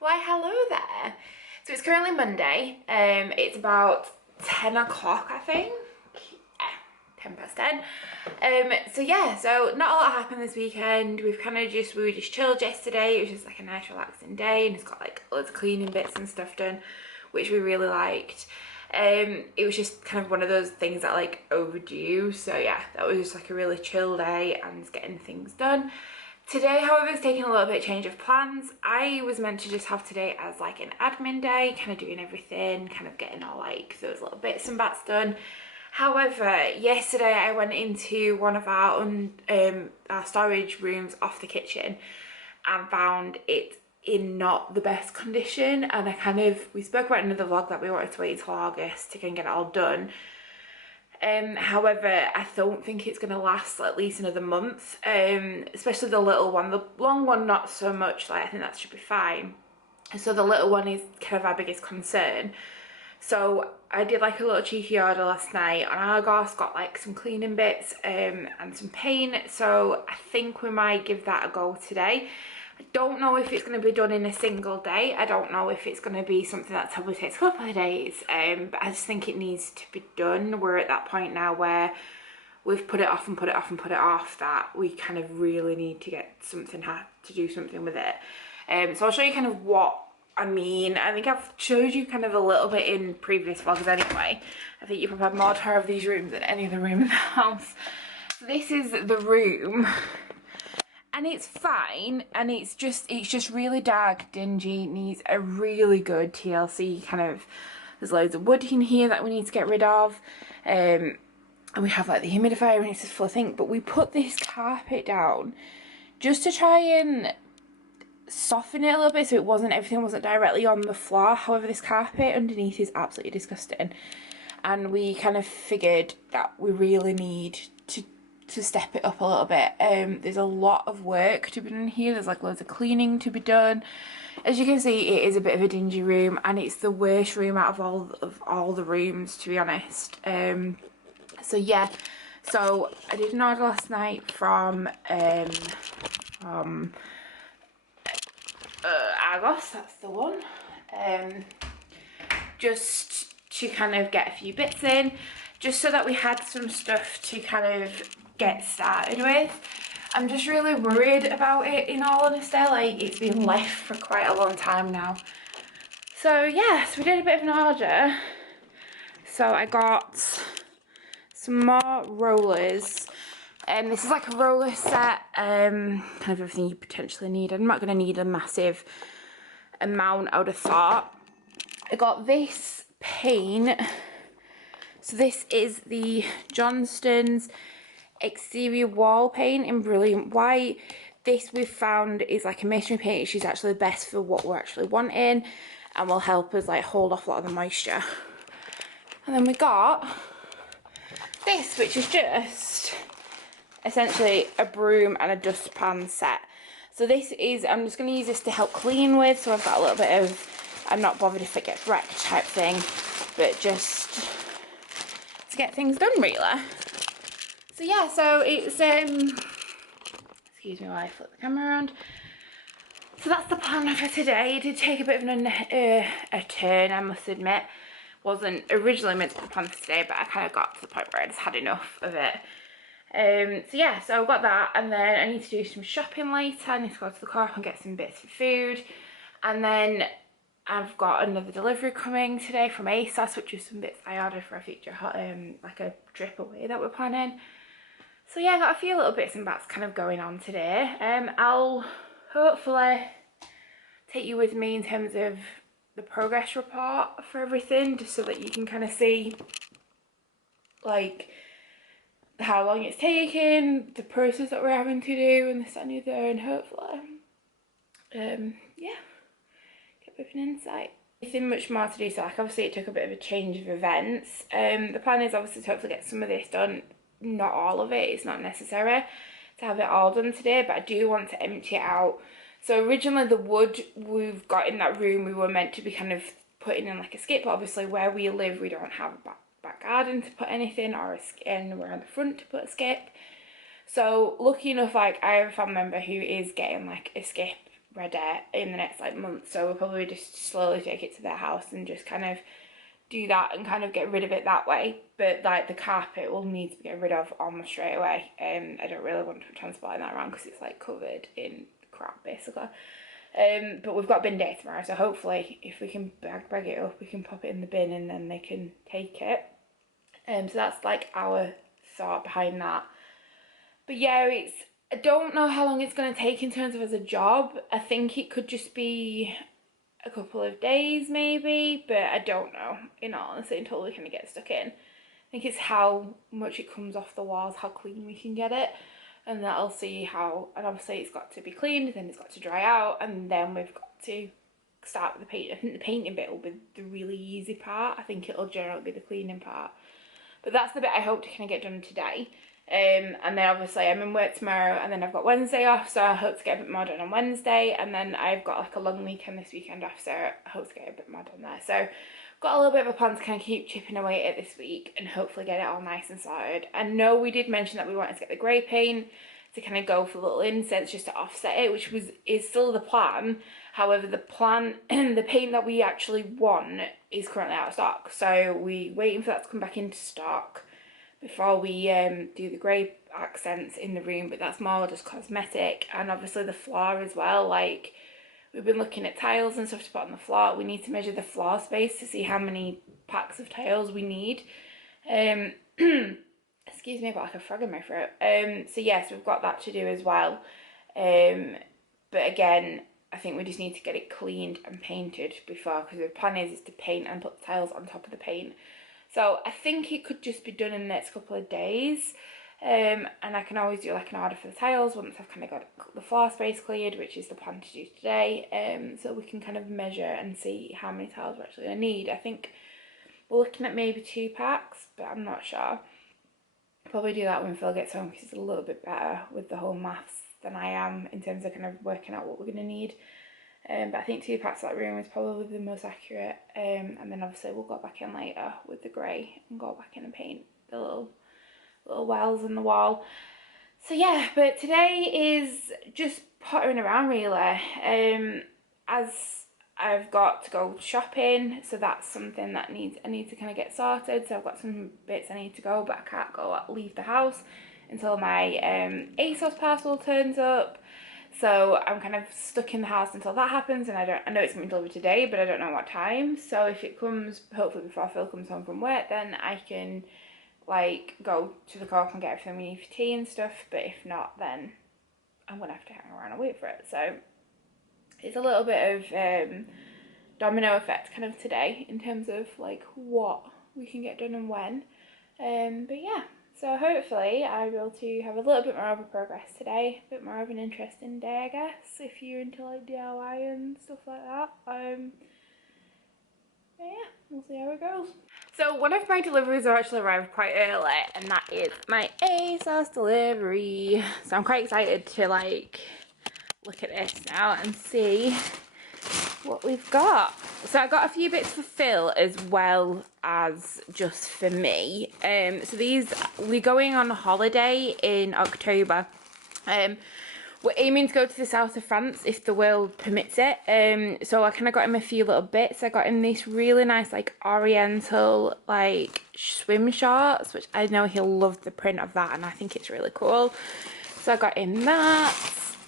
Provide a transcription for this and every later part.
Why, hello there. So it's currently Monday. It's about 10 o'clock, I think. Yeah, 10 past 10. So yeah, so not a lot happened this weekend. We were just chilled yesterday. It was just like a nice relaxing day, and it's got like loads of cleaning bits and stuff done, which we really liked. It was just kind of one of those things that like overdue. So yeah, that was just like a really chill day and getting things done. Today, however, is taking a little bit of change of plans. I was meant to just have today as like an admin day, kind of doing everything, kind of getting all like those little bits and bats done. However, yesterday I went into one of our storage rooms off the kitchen and found it in not the best condition. And we spoke about another vlog that we wanted to wait until August to get it all done. However, I don't think it's going to last at least another month, especially the little one. The long one, not so much, like I think that should be fine. So the little one is kind of our biggest concern. So I did like a little cheeky order last night on Argos, got like some cleaning bits and some paint. So I think we might give that a go today. I don't know if it's going to be done in a single day. I don't know if it's going to be something that probably takes a couple of days. But I just think it needs to be done. We're at that point now where we've put it off and put it off and put it off, that we kind of really need to get something to do something with it. So I'll show you kind of what I mean. I think I've showed you kind of a little bit in previous vlogs anyway. I think you probably had more tour of these rooms than any other room in the house. So this is the room. And it's fine, and it's just really dark, dingy, needs a really good TLC kind of, there's loads of wood in here that we need to get rid of, and we have like the humidifier and it's full of things, but we put this carpet down just to try and soften it a little bit so everything wasn't directly on the floor. However, this carpet underneath is absolutely disgusting, and we kind of figured that we really need to step it up a little bit. There's a lot of work to be done here. There's like loads of cleaning to be done. As you can see, it is a bit of a dingy room, and it's the worst room out of all the rooms, to be honest. So yeah, so I did an order last night from Argos, that's the one. Just to kind of get a few bits in, just so that we had some stuff to kind of get started with. I'm just really worried about it, in all honesty. Like, it's been left for quite a long time now. So yeah, so we did a bit of an order. So I got some more rollers. This is like a roller set, kind of everything you potentially need. I'm not going to need a massive amount, I would have thought. I got this paint. So this is the Johnston's exterior wall paint in brilliant white. This we've found is like a masonry paint, which is actually the best for what we're actually wanting and will help us like hold off a lot of the moisture. And then we got this, which is just essentially a broom and a dustpan set. So this is, I'm just going to use this to help clean with, so I've got a little bit of, I'm not bothered if it gets wrecked type thing, but just to get things done, really. So yeah, so it's excuse me while I flip the camera around. So that's the plan for today. It did take a bit of a turn, I must admit. Wasn't originally meant to be the plan for today, but I kind of got to the point where I just had enough of it. So yeah, so I've got that, and then I need to do some shopping later. I need to go to the co-op and get some bits for food, and then I've got another delivery coming today from ASOS, which is some bits I ordered for a future like a trip away that we're planning. So yeah, I got a few little bits and bats kind of going on today. I'll hopefully take you with me in terms of the progress report for everything, just so that you can kind of see like how long it's taken, the process that we're having to do, and this and the other, and hopefully yeah, get a bit of an insight. Nothing much more to do, so like obviously it took a bit of a change of events. The plan is obviously to hopefully get some of this done, not all of it. It's not necessary to have it all done today, but I do want to empty it out. So originally the wood we've got in that room, we were meant to be kind of putting in like a skip, but obviously where we live we don't have a back garden to put anything, or anywhere on the front to put a skip. So lucky enough, like I have a family member who is getting like a skip ready in the next like month, so we'll probably just slowly take it to their house and just kind of do that and kind of get rid of it that way. But like the carpet will need to be get rid of almost straight away. I don't really want to be transporting that around because it's like covered in crap basically. But we've got bin day tomorrow, so hopefully if we can bag it up, we can pop it in the bin and then they can take it. So that's like our thought behind that. But yeah, I don't know how long it's going to take in terms of as a job. I think it could just be a couple of days maybe, but I don't know, in all honesty, until we kind of get stuck in. I think it's how much it comes off the walls, how clean we can get it, and that'll see how, and obviously it's got to be cleaned, then it's got to dry out, and then we've got to start with the paint. I think the painting bit will be the really easy part. I think it'll generally be the cleaning part. But that's the bit I hope to kind of get done today. And then obviously I'm in work tomorrow, and then I've got Wednesday off, so I hope to get a bit more done on Wednesday, and then I've got like a long weekend this weekend off, so I hope to get a bit more done there. So got a little bit of a plan to kind of keep chipping away at it this week and hopefully get it all nice and sorted. I know we did mention that we wanted to get the grey paint to kind of go for little incense just to offset it, which is still the plan. However, the paint that we actually want is currently out of stock, so we're waiting for that to come back into stock before we do the grey accents in the room, but that's more just cosmetic. And obviously the floor as well, like we've been looking at tiles and stuff to put on the floor. We need to measure the floor space to see how many packs of tiles we need. Excuse me, I've got like a frog in my throat. So yes, we've got that to do as well. But again, I think we just need to get it cleaned and painted before, because the plan is to paint and put the tiles on top of the paint. So I think it could just be done in the next couple of days. And I can always do like an order for the tiles once I've kind of got the floor space cleared, which is the plan to do today. So we can kind of measure and see how many tiles we're actually going to need. I think we're looking at maybe 2 packs, but I'm not sure. Probably do that when Phil gets home, because he's a little bit better with the whole maths than I am in terms of kind of working out what we're going to need. But I think 2 packs of that room is probably the most accurate. And then obviously we'll go back in later with the grey and go back in and paint the little wells in the wall. So yeah, but today is just pottering around really. As I've got to go shopping, so that's something that I need to kind of get sorted. So I've got some bits I need to go, but I can't leave the house until my ASOS parcel turns up. So I'm kind of stuck in the house until that happens, and I know it's going to be delivered today, but I don't know what time. So if it comes, hopefully before Phil comes home from work, then I can like go to the co-op and get everything we need for tea and stuff. But if not, then I'm going to have to hang around and wait for it. So it's a little bit of domino effect kind of today in terms of like what we can get done and when. But yeah. So hopefully I'll be able to have a little bit more of a progress today, a bit more of an interesting day, I guess, if you're into like DIY and stuff like that. But yeah, we'll see how it goes. So one of my deliveries are actually arrived quite early, and that is my ASOS delivery. So I'm quite excited to like look at this now and see what we've got. So I got a few bits for Phil as well as just for me. So we're going on holiday in October. We're aiming to go to the south of France if the world permits it. So I kind of got him a few little bits. I got him this really nice like oriental like swim shorts, which I know he'll love the print of that, and I think it's really cool. So I got him that.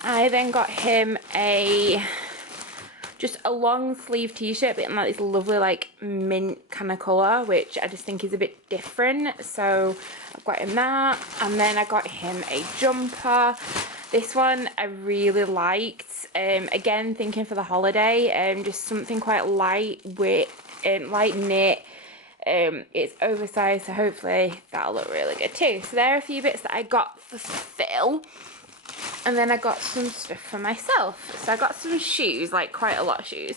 I then got him just a long sleeve t-shirt, but in like this lovely like mint kind of colour, which I just think is a bit different. So I've got him that, and then I got him a jumper. This one I really liked. Again, thinking for the holiday, just something quite light knit. It's oversized, so hopefully that'll look really good too. So there are a few bits that I got for Phil. And then I got some stuff for myself. So I got some shoes, like quite a lot of shoes.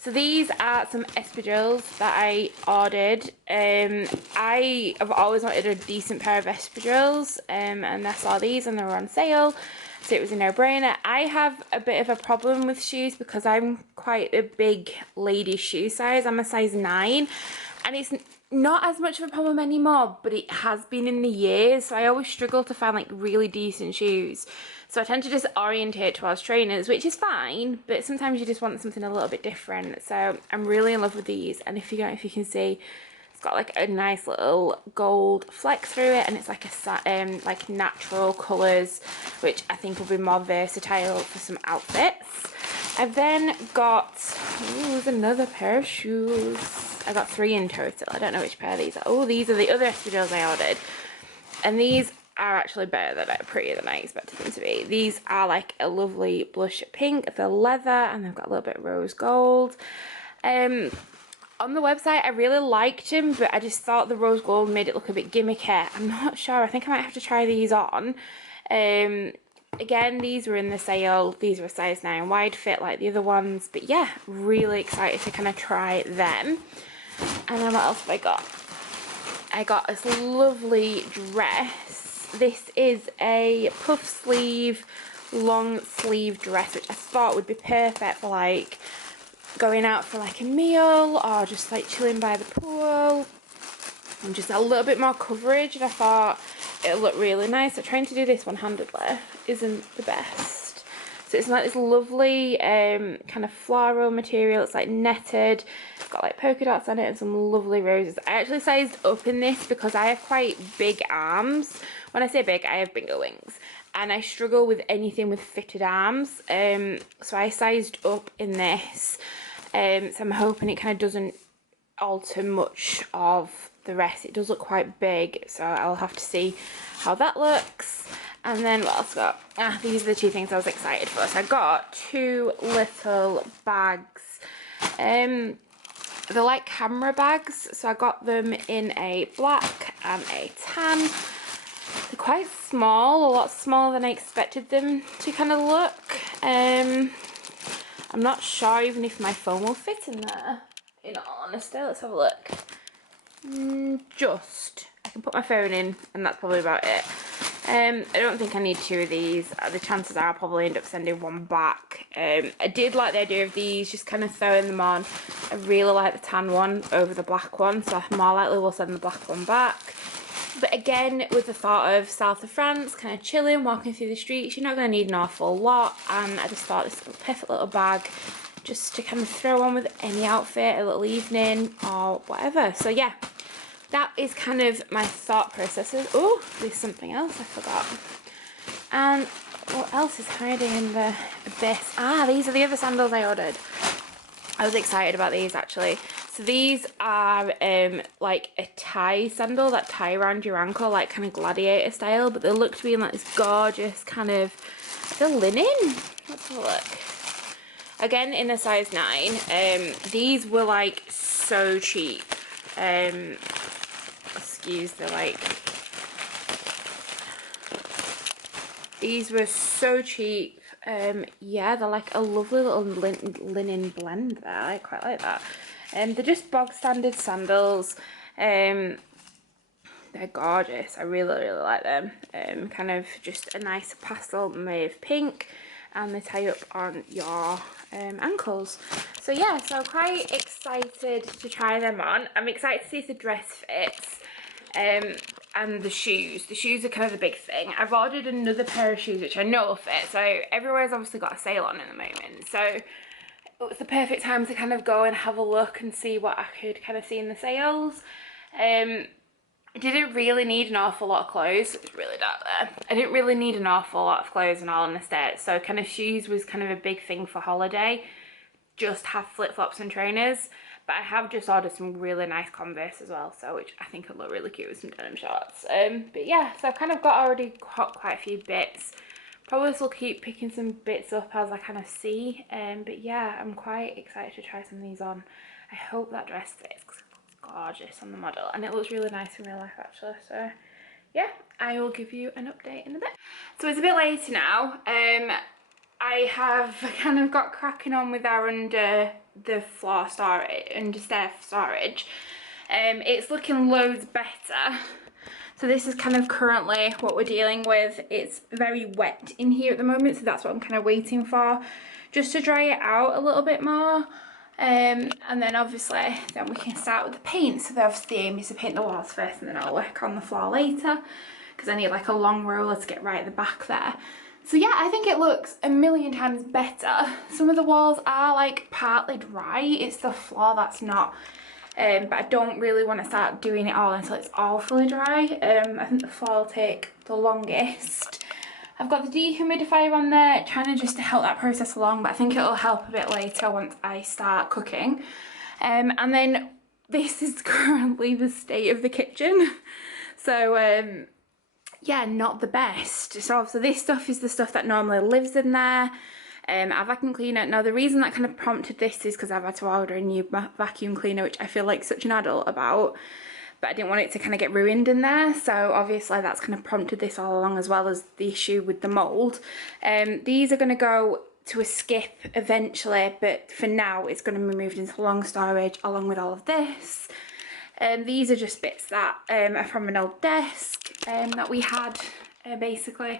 So these are some espadrilles that I ordered. I have always wanted a decent pair of espadrilles, and I saw these and they were on sale, so it was a no-brainer. I have a bit of a problem with shoes because I'm quite a big lady shoe size. I'm a size 9, and not as much of a problem anymore, but it has been in the years. So I always struggle to find like really decent shoes. So I tend to just orientate towards trainers, which is fine, but sometimes you just want something a little bit different. So I'm really in love with these. And if you can see, it's got like a nice little gold fleck through it, and it's like a like natural colours, which I think will be more versatile for some outfits. I've then got, there's another pair of shoes. I got 3 in total. I don't know which pair these are. Oh, these are the other espadrilles I ordered. And these are actually prettier than I expected them to be. These are like a lovely blush pink. They're leather and they've got a little bit of rose gold. On the website, I really liked them, but I just thought the rose gold made it look a bit gimmicky. I'm not sure. I think I might have to try these on. Again, these were in the sale. These were a size 9 wide fit like the other ones. But yeah, really excited to kind of try them. And then what else have I got? I got this lovely dress. This is a puff sleeve, long sleeve dress, which I thought would be perfect for like going out for like a meal or just like chilling by the pool. And just a little bit more coverage, and I thought it'll look really nice. So trying to do this one-handedly isn't the best. So it's like this lovely kind of floral material. It's like netted. It's got like polka dots on it and some lovely roses. I actually sized up in this because I have quite big arms. When I say big, I have bigger wings. And I struggle with anything with fitted arms. So I sized up in this. So I'm hoping it kind of doesn't alter much of the rest. It does look quite big, so I'll have to see how that looks. And then what else I got? These are the 2 things I was excited for. So I got 2 little bags. They're like camera bags, so I got them in a black and a tan. They're quite small, a lot smaller than I expected them to kind of look. I'm not sure even if my phone will fit in there, in all honesty. Let's have a look. I can put my phone in and that's probably about it. I don't think I need 2 of these. The chances are I'll probably end up sending 1 back. I did like the idea of these, just kind of throwing them on. I really like the tan one over the black one, so more likely we'll send the black one back. But again, with the thought of south of France, kind of chilling, walking through the streets, you're not going to need an awful lot, and I just thought this was a perfect little bag just to kind of throw on with any outfit, a little evening or whatever. So yeah, that is kind of my thought processes. Oh, there's something else I forgot. And what else is hiding in the abyss? These are the other sandals I ordered. I was excited about these actually. So these are like a tie sandal that tie around your ankle, like kind of gladiator style, but they look to be in like this gorgeous kind of, they're linen. Let's have a look. Again, in a size 9. These were like so cheap. Excuse the like. These were so cheap. Yeah, they're like a lovely little linen blend there. I quite like that. They're just bog standard sandals. They're gorgeous. I really like them. Kind of just a nice pastel mauve pink, and they tie up on your ankles. So yeah, so I'm quite excited to try them on. I'm excited to see if the dress fits. And the shoes. The shoes are kind of the big thing. I've ordered another pair of shoes which I know will fit. So everywhere's obviously got a sale on at the moment. So it was the perfect time to kind of go and have a look and see what I could kind of see in the sales. I didn't really need an awful lot of clothes. It's really dark there. I didn't really need an awful lot of clothes in all honesty. So kind of shoes was kind of a big thing for holiday. Just have flip-flops and trainers. But I have just ordered some really nice Converse as well, so which I think will look really cute with some denim shorts. But yeah, so I've kind of already got quite a few bits. Probably still keep picking some bits up as I kind of see. But yeah, I'm quite excited to try some of these on. I hope that dress fits because it looks gorgeous on the model, and it looks really nice in real life actually. So yeah, I will give you an update in a bit. So it's a bit later now. I have kind of got cracking on with our under the floor storage, under stair storage. It's looking loads better. So this is kind of currently what we're dealing with. It's very wet in here at the moment, so that's what I'm kind of waiting for, just to dry it out a little bit more. And then obviously then we can start with the paint. So obviously the aim is to paint the walls first and then I'll work on the floor later because I need like a long roller to get right at the back there. So yeah, I think it looks a million times better. Some of the walls are like partly dry, it's the floor that's not. But I don't really want to start doing it all until it's all fully dry. I think the floor will take the longest. I've got the dehumidifier on there, trying to just to help that process along, but I think it'll help a bit later once I start cooking. And then this is currently the state of the kitchen. So yeah, not the best. So this stuff is the stuff that normally lives in there. Our vacuum cleaner. Now the reason that kind of prompted this is because I've had to order a new vacuum cleaner, which I feel like such an adult about, but I didn't want it to kind of get ruined in there. So obviously that's kind of prompted this all along, as well as the issue with the mold. These are going to go to a skip eventually, but for now it's going to be moved into long storage along with all of this. These are just bits that are from an old desk that we had, basically,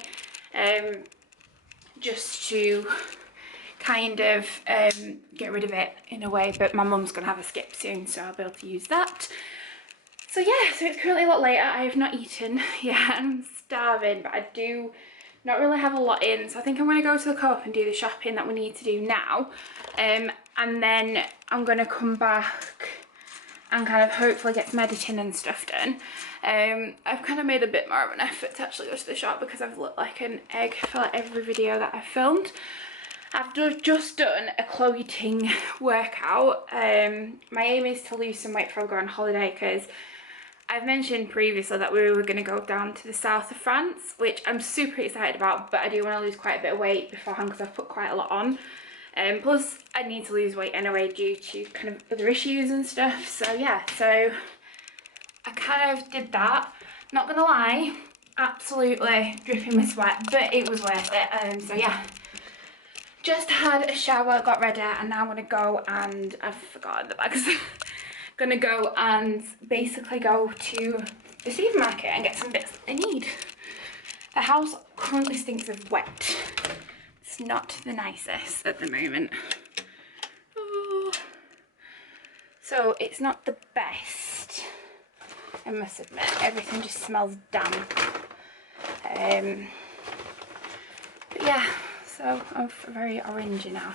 just to kind of get rid of it in a way, but my mum's going to have a skip soon, so I'll be able to use that. So yeah, so it's currently a lot later. I have not eaten yet. I'm starving, but I do not really have a lot in, so I think I'm going to go to the co-op and do the shopping that we need to do now, and then I'm going to come back and kind of hopefully get some editing and stuff done. I've kind of made a bit more of an effort to actually go to the shop because I've looked like an egg for like every video that I've filmed. I've just done a Chloe Ting workout. My aim is to lose some weight before I go on holiday, because I've mentioned previously that we were going to go down to the south of France, which I'm super excited about, but I do want to lose quite a bit of weight beforehand because I've put quite a lot on. Plus I need to lose weight anyway due to kind of other issues and stuff. So yeah, so I kind of did that. Not gonna lie, absolutely dripping with sweat, but it was worth it. So yeah, just had a shower, got ready, and now I'm gonna go and I've forgotten the bags. Gonna go and basically go to the supermarket and get some bits that I need. The house currently stinks of wet. It's not the nicest at the moment. Ooh. So it's not the best, I must admit. Everything just smells damp. But yeah, so I'm very orangey now.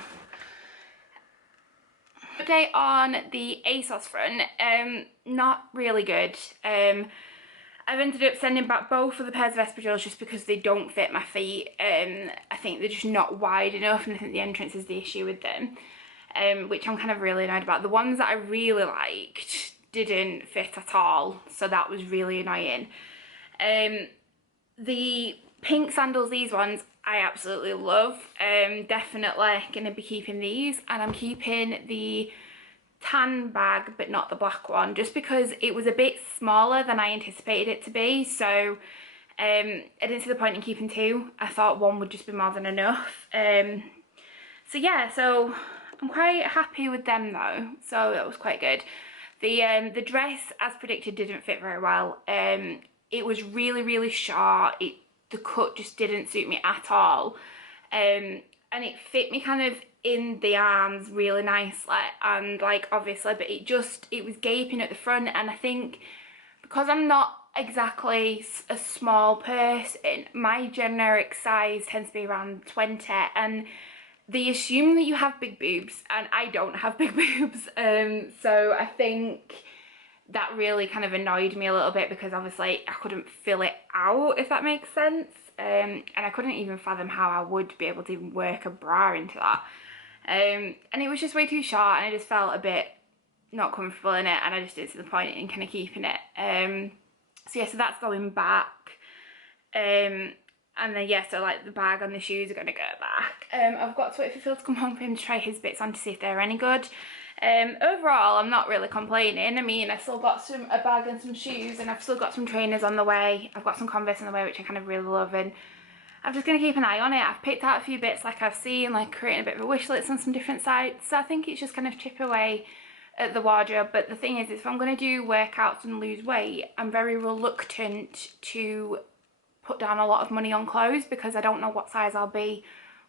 Okay, on the ASOS front, not really good. I've ended up sending back both of the pairs of espadrilles just because they don't fit my feet. I think they're just not wide enough, and I think the entrance is the issue with them, which I'm kind of really annoyed about. The ones that I really liked didn't fit at all, so that was really annoying. The pink sandals, these ones, I absolutely love. Definitely going to be keeping these, and I'm keeping the tan bag but not the black one, just because it was a bit smaller than I anticipated it to be. So I didn't see the point in keeping two. I thought one would just be more than enough. So yeah, so I'm quite happy with them though, so that was quite good. The dress, as predicted, didn't fit very well. It was really short. The cut just didn't suit me at all, and it fit me kind of in the arms really nicely, and like obviously, but it was gaping at the front, and I think because I'm not exactly a small person, my generic size tends to be around 20, and they assume that you have big boobs, and I don't have big boobs, so I think that really kind of annoyed me a little bit, because obviously I couldn't fill it out, if that makes sense, and I couldn't even fathom how I would be able to even work a bra into that, and it was just way too short, and I just felt a bit not comfortable in it, and I just didn't see the point in kind of keeping it. So yeah, so that's going back, and then yeah, so like the bag and the shoes are going to go back. I've got to wait for Phil to come home for him to try his bits on to see if they're any good. Overall, I'm not really complaining. I mean, I still got a bag and some shoes, and I've still got some trainers on the way. I've got some Converse on the way, which I kind of really love, and I'm just going to keep an eye on it. I've picked out a few bits like I've seen, like creating a bit of a wish list on some different sites, so I think it's just kind of chip away at the wardrobe. But the thing is, if I'm going to do workouts and lose weight, I'm very reluctant to put down a lot of money on clothes, because I don't know what size I'll be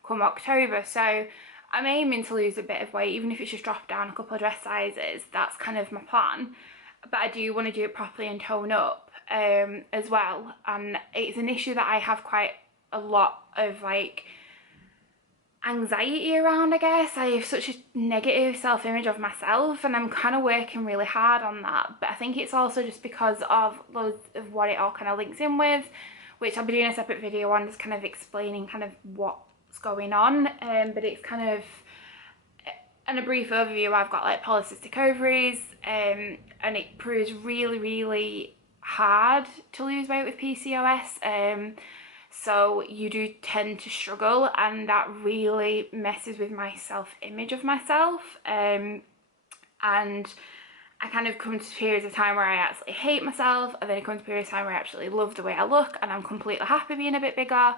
come October. So I'm aiming to lose a bit of weight, even if it's just drop down a couple of dress sizes. That's kind of my plan. But I do want to do it properly and tone up as well. And it's an issue that I have quite a lot of like anxiety around, I guess. I have such a negative self-image of myself, and I'm kind of working really hard on that. But I think it's also just because of loads of what it all kind of links in with, which I'll be doing a separate video on, just kind of explaining kind of what's going on. But it's kind of, in a brief overview, I've got like polycystic ovaries, and it proves really, really hard to lose weight with PCOS. So you do tend to struggle, and that really messes with my self-image of myself. And I kind of come to periods of time where I absolutely hate myself, and then it comes to periods of time where I actually love the way I look and I'm completely happy being a bit bigger.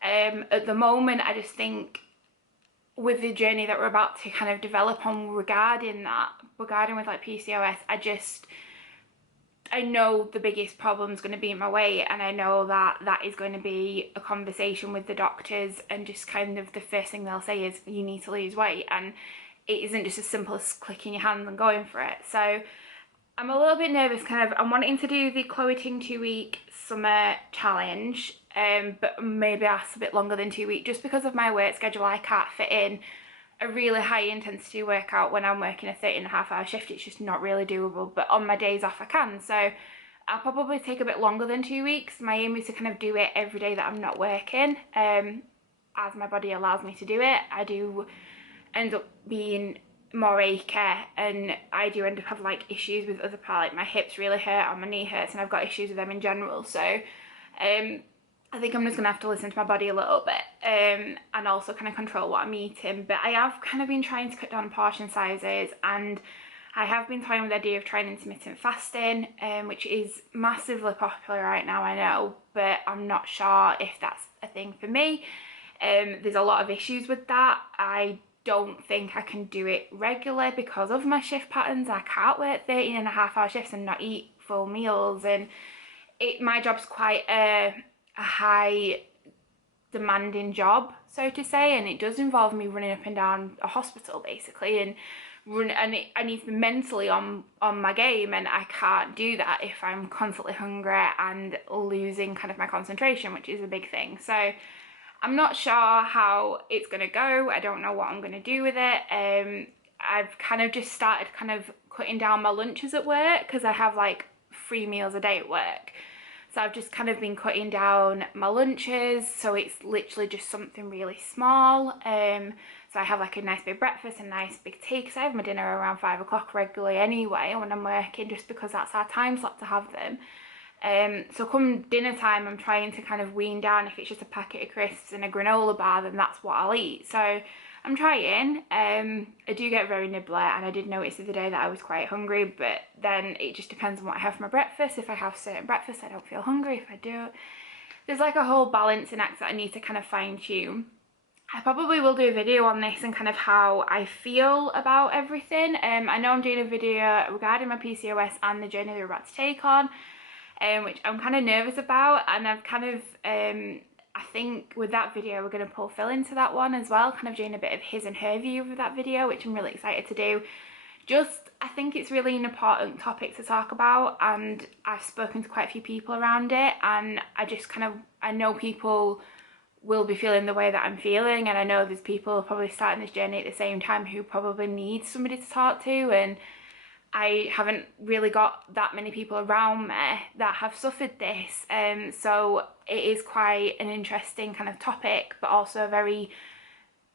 At the moment, I just think with the journey that we're about to kind of develop on regarding with like PCOS, I know the biggest problem is going to be my weight, and I know that that is going to be a conversation with the doctors, and just kind of the first thing they'll say is you need to lose weight, and it isn't just as simple as clicking your hands and going for it. So I'm a little bit nervous. I'm wanting to do the Chloe Ting 2-week summer challenge, but maybe ask a bit longer than 2 weeks, just because of my work schedule. I can't fit in a really high intensity workout when I'm working a 30.5-hour shift. It's just not really doable, but on my days off I can. So I'll probably take a bit longer than 2 weeks. My aim is to kind of do it every day that I'm not working, as my body allows me to do it. I do end up being more achy, and I do end up having like issues with other parts, like my hips really hurt and my knee hurts, and I've got issues with them in general. So I think I'm just gonna have to listen to my body a little bit, and also kind of control what I'm eating. But I have kind of been trying to cut down portion sizes, and I have been toying with the idea of trying intermittent fasting, which is massively popular right now, I know, but I'm not sure if that's a thing for me. There's a lot of issues with that. I don't think I can do it regularly because of my shift patterns. I can't work 13.5-hour shifts and not eat full meals, and my job's quite a high demanding job, so to say, and it does involve me running up and down a hospital basically, and I need to be mentally on my game, and I can't do that if I'm constantly hungry and losing kind of my concentration, which is a big thing. So I'm not sure how it's gonna go. I don't know what I'm gonna do with it. I've kind of just started kind of cutting down my lunches at work, because I have like 3 meals a day at work. So I've just kind of been cutting down my lunches, so it's literally just something really small. So I have like a nice big breakfast and nice big tea, because I have my dinner around 5 o'clock regularly anyway when I'm working, just because that's our time slot to have them. So come dinner time, I'm trying to kind of wean down. If it's just a packet of crisps and a granola bar, then that's what I'll eat. So I'm trying. I do get very nibbler, and I did notice the other day that I was quite hungry, but then it just depends on what I have for my breakfast. If I have certain breakfast, I don't feel hungry. If I do, there's like a whole balancing act that I need to kind of fine tune. I probably will do a video on this and kind of how I feel about everything. I know I'm doing a video regarding my PCOS and the journey we're about to take on, which I'm kind of nervous about, and I've kind of I think with that video we're going to pull Phil into that one as well, kind of doing a bit of his and her view of that video, which I'm really excited to do. I think it's really an important topic to talk about, and I've spoken to quite a few people around it, and I know people will be feeling the way that I'm feeling, and I know there's people probably starting this journey at the same time who probably need somebody to talk to, and I haven't really got that many people around me that have suffered this, so it is quite an interesting kind of topic, but also a very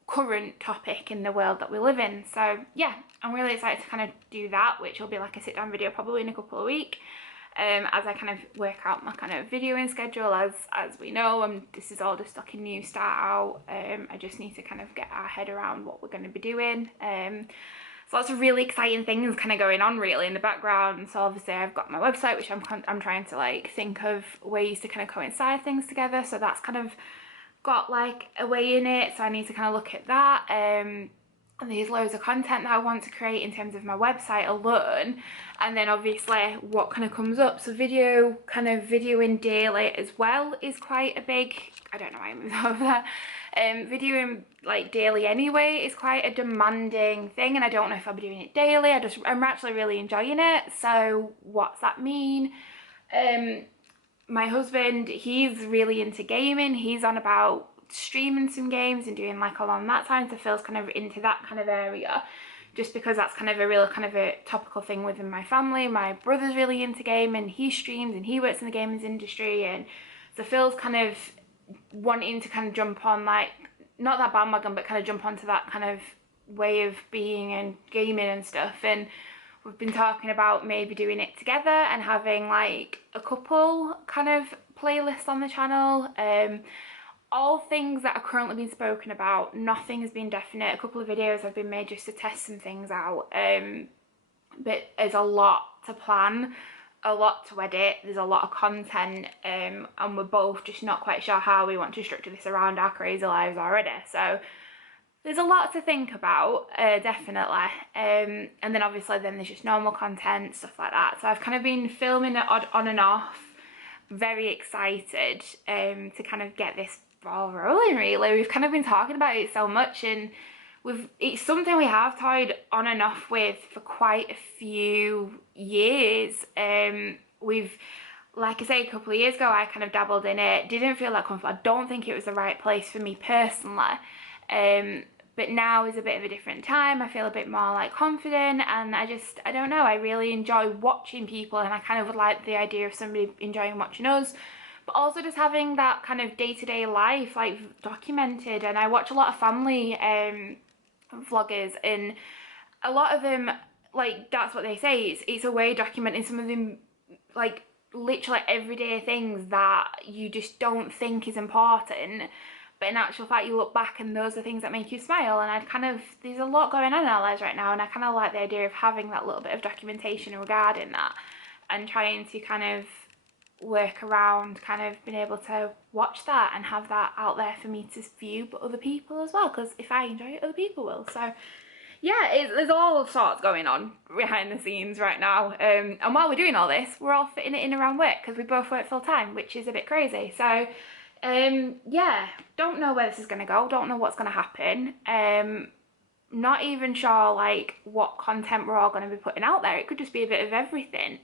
current topic in the world that we live in. So yeah, I'm really excited to kind of do that, which will be like a sit down video probably in a couple of weeks, as I kind of work out my kind of videoing schedule. As we know, this is all just like a new start out. I just need to kind of get our head around what we're going to be doing. So lots of really exciting things kind of going on really in the background. So obviously I've got my website, which I'm trying to like think of ways to kind of coincide things together. So that's kind of got like a way in it. So I need to kind of look at that. and there's loads of content that I want to create in terms of my website alone, and then obviously what kind of comes up. So videoing daily as well is quite a big, I don't know why I moved over there. Videoing like daily anyway is quite a demanding thing, and I don't know if I'll be doing it daily. I'm actually really enjoying it. So what's that mean? My husband, he's really into gaming. He's on about streaming some games and doing like along that time, so Phil's kind of into that kind of area, just because that's kind of a real kind of a topical thing within my family. My brother's really into gaming, he streams and he works in the gaming industry, and so Phil's kind of wanting to kind of jump on, like, not that bandwagon, but kind of jump onto that kind of way of being and gaming and stuff. And we've been talking about maybe doing it together and having like a couple kind of playlists on the channel. All things that are currently being spoken about, nothing has been definite. A couple of videos have been made just to test some things out, but there's a lot to plan, a lot to edit, there's a lot of content, and we're both just not quite sure how we want to structure this around our crazy lives already. So there's a lot to think about, definitely. And then obviously then there's just normal content, stuff like that. So I've kind of been filming it on and off, very excited to kind of get this ball rolling, really. We've kind of been talking about it so much, and it's something we have toyed on and off with for quite a few years. We've, like I say, a couple of years ago I kind of dabbled in it, didn't feel that comfortable. I don't think it was the right place for me personally. But now is a bit of a different time. I feel a bit more like confident, and I don't know, I really enjoy watching people, and I kind of would like the idea of somebody enjoying watching us, but also just having that kind of day-to-day life like documented. And I watch a lot of family vloggers, and a lot of them, like, that's what they say, it's a way of documenting some of them, like literally everyday things that you just don't think is important, but in actual fact you look back and those are things that make you smile. And there's a lot going on in our lives right now, and I kind of like the idea of having that little bit of documentation regarding that, and trying to kind of work around kind of being able to watch that and have that out there for me to view, but other people as well, because if I enjoy it, other people will. So yeah, there's all sorts going on behind the scenes right now, and while we're doing all this, we're all fitting it in around work, because we both work full-time, which is a bit crazy. So yeah, don't know where this is going to go, don't know what's going to happen, not even sure like what content we're all going to be putting out there. It could just be a bit of everything.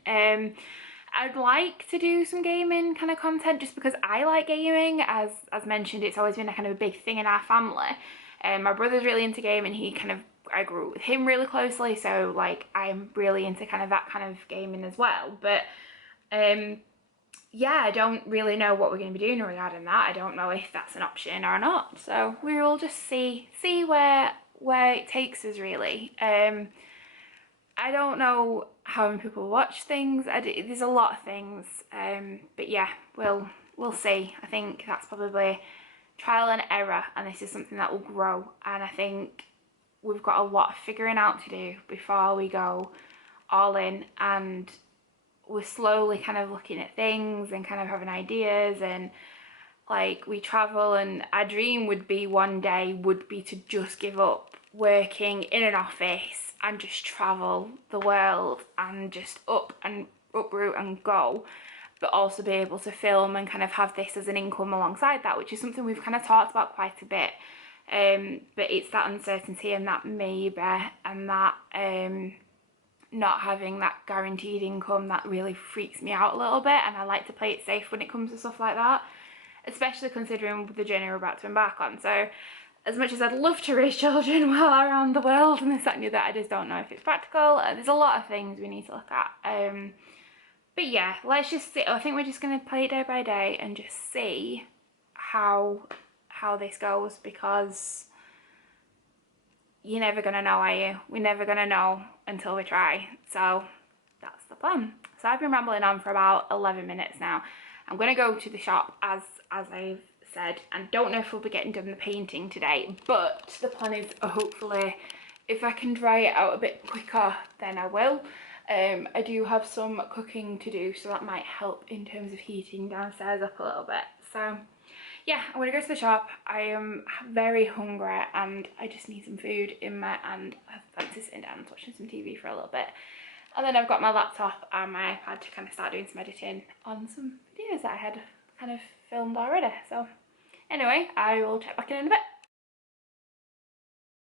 I'd like to do some gaming kind of content, just because I like gaming. As mentioned, it's always been a kind of a big thing in our family. My brother's really into gaming. I grew up with him really closely, so like I'm really into kind of that kind of gaming as well. But yeah, I don't really know what we're going to be doing regarding that. I don't know if that's an option or not. So we will just see where it takes us, really. I don't know how many people watch things. There's a lot of things, but yeah, we'll see. I think that's probably trial and error, and this is something that will grow. And I think we've got a lot of figuring out to do before we go all in, and we're slowly kind of looking at things and kind of having ideas. And like, we travel, and our dream would be one day would be to just give up working in an office and just travel the world and just uproot and go, but also be able to film and kind of have this as an income alongside that, which is something we've kind of talked about quite a bit. But it's that uncertainty and that maybe, and that not having that guaranteed income that really freaks me out a little bit. And I like to play it safe when it comes to stuff like that, especially considering the journey we're about to embark on. So as much as I'd love to raise children well around the world and this, that and the other, I just don't know if it's practical. There's a lot of things we need to look at. But yeah, let's just see. I think we're just going to play it day by day and just see how this goes, because you're never going to know, are you? We're never going to know until we try. So that's the plan. So I've been rambling on for about 11 minutes now. I'm going to go to the shop as I've said, and don't know if we'll be getting done the painting today, but the plan is hopefully if I can dry it out a bit quicker, then I will. I do have some cooking to do, so that might help in terms of heating downstairs up a little bit. So yeah, I'm gonna go to the shop. I am very hungry and I just need some food in me, and I fancy sitting down and watching some TV for a little bit. And then I've got my laptop and my iPad to kind of start doing some editing on some videos that I had kind of filmed already. So anyway, I will check back in a bit.